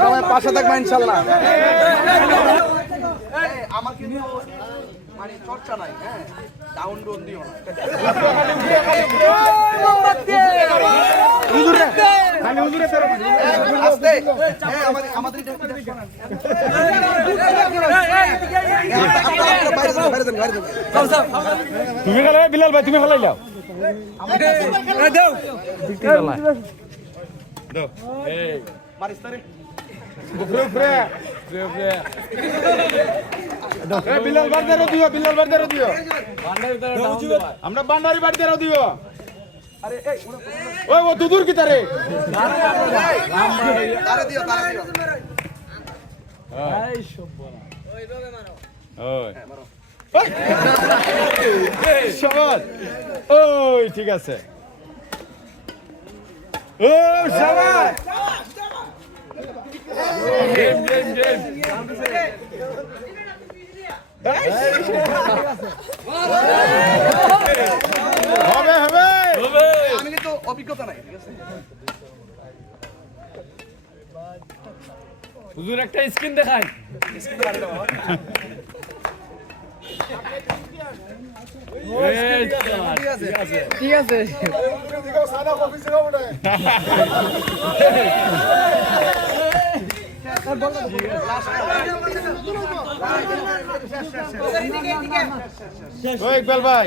সবাই পাশে থাকবে ইনশাল্লাহ আমার মানে চর্চা নাই হ্যাঁ ডাউন ডোন দিও না তুমি খেলে বিলাল ভাই তুমি খেলাই যাও আমরা বান্ডারি বাড়িতে দিও। ওই ও দুদুর কি তারে? তারে দিও তারে দিও। ওই। ওই। সবাস ওই ঠিক আছে। ও অভিজ্ঞতা নাই ঠিক আছে? হুজুর একটা স্ক্রিন ঠিক আছে। ভাই।